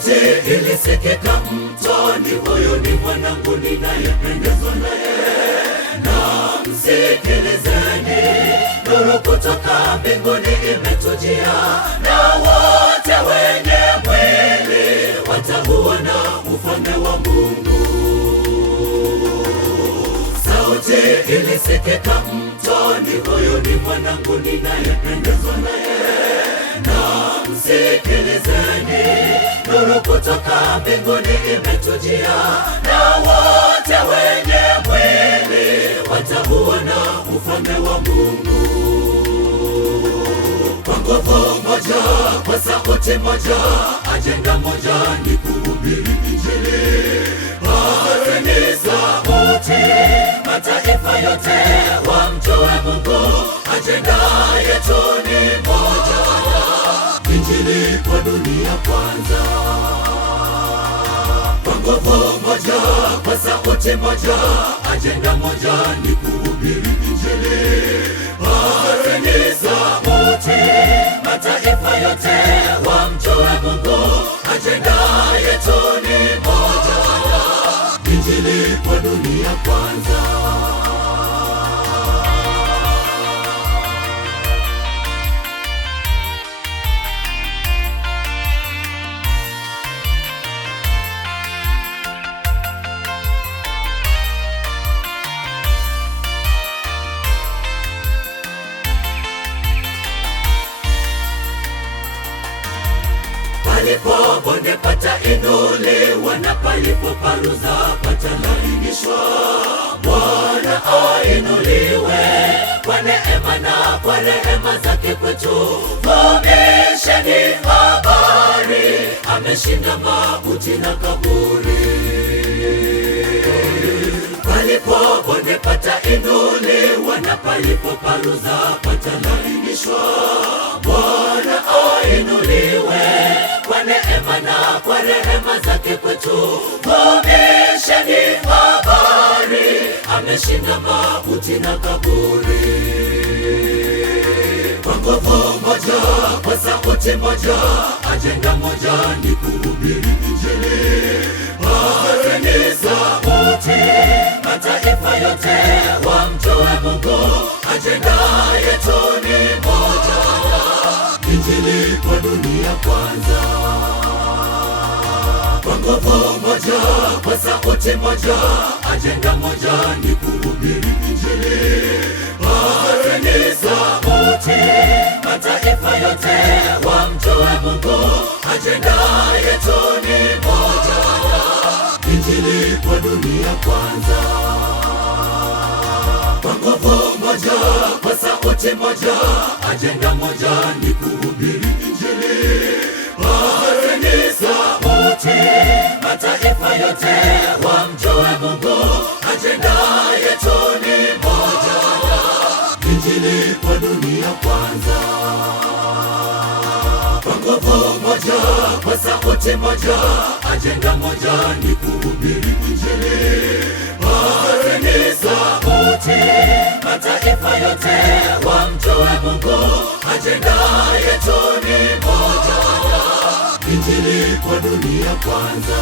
Sauti ilisikika mtoni, huyu ni mwanangu ninayependezwa naye, na msikilizeni. Nuru kutoka mbinguni imetujia, na wote wenye mwili watauona ufalme wa Mungu. Sauti ilisikika mtoni, huyu ni mwanangu ninayependezwa naye, na msikilizeni. Nuru kutoka mbinguni imetujia, na wote wenye mwili watauona ufalme wa Mungu. Kwa nguvu moja, kwa sauti moja, ajenda moja ni kuhubiri Injili. Pazeni sauti, mataifa yote wamjue Mungu. Ajenda yetu ni moja, Injili kwa dunia kwanza. Kwa nguvu moja, kwa sauti moja, ajenda moja ni kuhubiri Injili. Pazeni sauti, mataifa yote wamjue Mungu. Ajenda yetu ni moja, Injili kwa dunia kwanza. Palipo bonde patainuliwa, na palipo paruza patalainishwa. Bwana ainuliwe kwa neema na kwa rehema zake kwetu. Vumisheni habari, ameshinda mauti na kaburi. Palipo bonde patainuliwa, na palipo paruza patalainishwa. Bwana ainuliwe kwa neema na kwa rehema zake kwetu. Vumisheni habari, ameshinda mauti na kaburi. Kwa nguvu moja, kwa sauti moja, ajenda moja ni kuhubiri Injili. Pazeni sauti, mataifa yote wamjue Mungu. Ajenda yetu ni moja, Injili kwa dunia kwanza. Kwa nguvu moja, kwa sauti moja, ajenda moja ni kuhubiri Injili. Pazeni sauti, mataifa yote wamjue Mungu. Ajenda yetu ni moja, Injili kwa dunia kwanza. Kwa nguvu moja, kwa sauti moja, ajenda moja ni kuhubiri Injili. Pazeni sauti, mataifa yote wamjue Mungu. Ajenda yetu ni moja, Injili kwa dunia kwanza. Kwa nguvu moja, kwa sauti moja, ajenda moja ni kuhubiri Injili. Pazeni sauti, mataifa yote wamjue Mungu. Ajenda yetu ni moja, Injili kwa dunia kwanza.